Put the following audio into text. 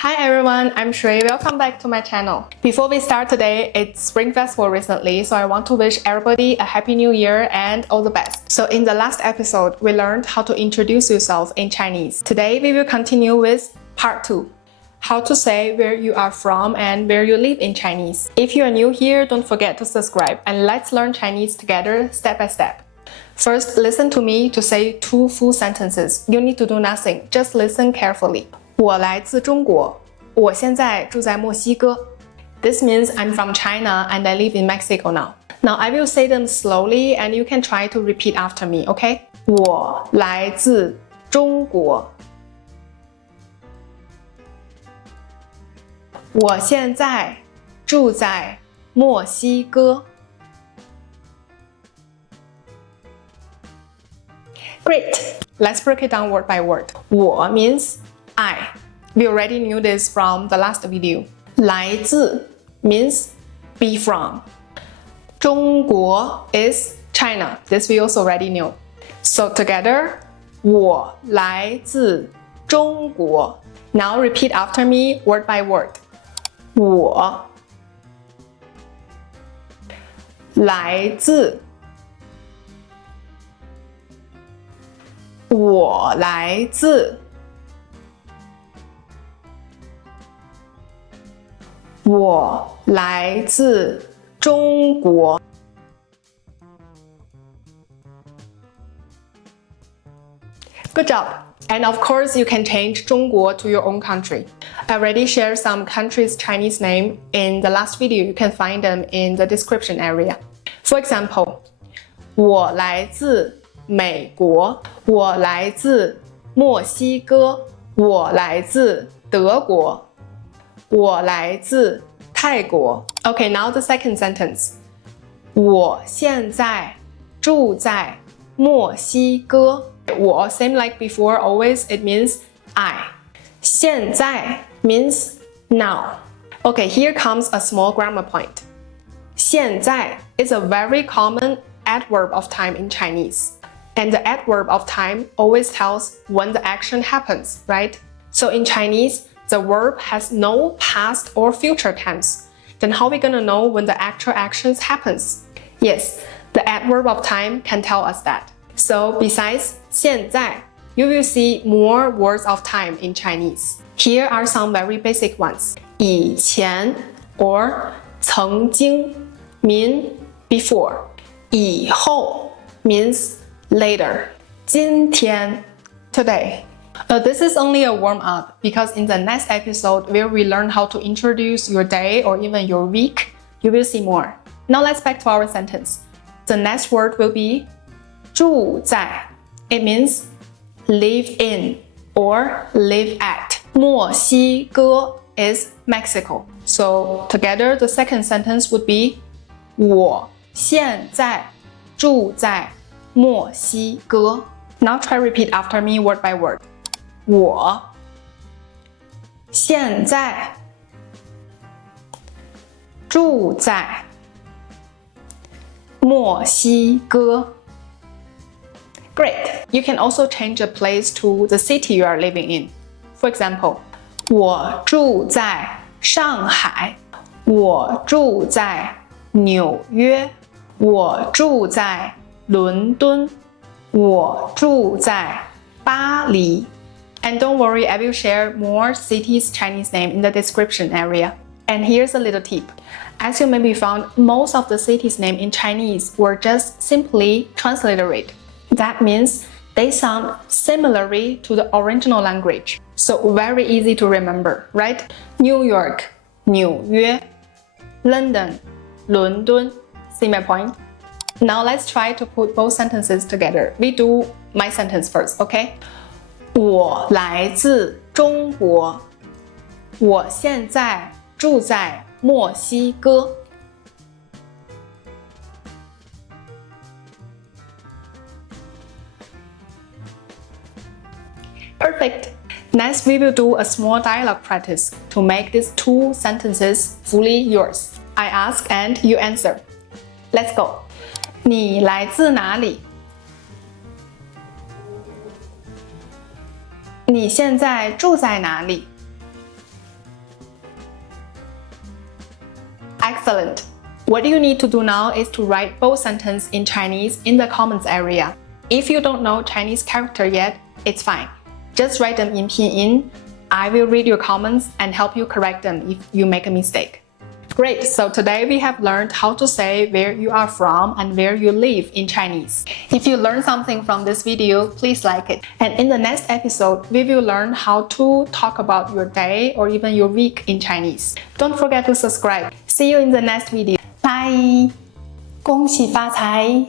Hi everyone, I'm Shui. Welcome back to my channel. Before we start today, it's Spring Festival recently, so I want to wish everybody a Happy New Year and all the best. So in the last episode, we learned how to introduce yourself in Chinese. Today, we will continue with part 2. How to say where you are from and where you live in Chinese. If you are new here, don't forget to subscribe and let's learn Chinese together step by step. First, listen to me to say 2 full sentences. You need to do nothing, just listen carefully. 我来自中国，我现在住在墨西哥。This means I'm from China and I live in Mexico now. Now I will say them slowly and you can try to repeat after me, okay? 我来自中国，我现在住在墨西哥。Great! Let's break it down word by word. 我 means I. We already knew this from the last video. 来自 means be from. 中国 is China. This we also already knew. So together, 我来自中国. Now repeat after me word by word. 我来自我来自我来自中国。Good job! And of course, you can change 中国 to your own country. I already shared some countries' Chinese name in the last video. You can find them in the description area. For example, 我来自美国，我来自墨西哥，我来自德国。我来自泰国。Okay, now the second sentence. 我现在住在墨西哥。我 same like before, always it means I. 现在 means now. Okay, here comes a small grammar point. 现在 is a very common adverb of time in Chinese. And the adverb of time always tells when the action happens, right? So in Chinese, the verb has no past or future tense. Then how are we gonna know when the actual actions happens? Yes, the adverb of time can tell us that. So besides 现在, you will see more words of time in Chinese. Here are some very basic ones. 以前 or 曾经 mean before. 以后 means later. 今天 today. This is only a warm-up because in the next episode where we learn how to introduce your day or even your week, you will see more. Now let's back to our sentence. The next word will be 住在. It means live in or live at. 墨西哥 is Mexico. So together the second sentence would be 我现在住在墨西哥. Now try repeat after me word by word. 我现在住在墨西哥。Great! You can also change the place to the city you are living in. For example, 我住在上海，我住在纽约，我住在伦敦，我住在巴黎。And don't worry, I will share more cities' Chinese name in the description area. And here's a little tip. As you maybe found, most of the cities' name in Chinese were just simply transliterated. That means they sound similarly to the original language. So very easy to remember, right? New York, 纽约, London, 伦敦. See my point? Now let's try to put both sentences together. We do my sentence first, okay? 我来自中国，我现在住在墨西哥。Perfect. Next, we will do a small dialogue practice to make these 2 sentences fully yours. I ask and you answer. Let's go. 你来自哪里？你现在住在哪里？ Excellent! What you need to do now is to write both sentences in Chinese in the comments area. If you don't know Chinese character yet, it's fine. Just write them in Pinyin. I will read your comments and help you correct them if you make a mistake. Great, so today we have learned how to say where you are from and where you live in Chinese. If you learned something from this video, please like it. And in the next episode, we will learn how to talk about your day or even your week in Chinese. Don't forget to subscribe. See you in the next video. Bye! 恭喜发财!